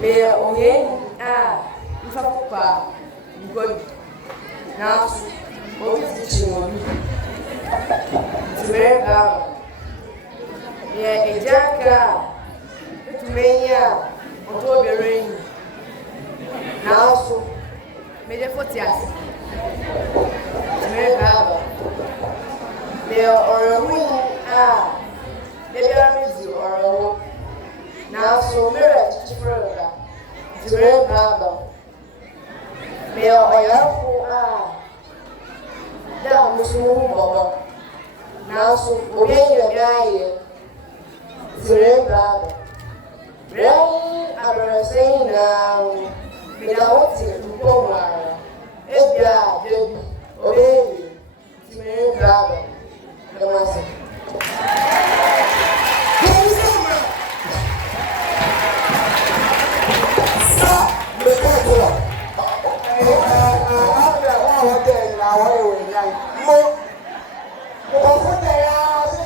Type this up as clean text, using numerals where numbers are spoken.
Me oye mfafupa God now what is teaching to me yeah a jacka to me on the rain now so me the 40 as to me me or the pyramid or now so mirror to further to me me or down Muslim Bobo. Now, so obey your guy. Zero brother. Rain, I'm saying now, without it to go where. If you are dead, obey me, brother. The master. Mo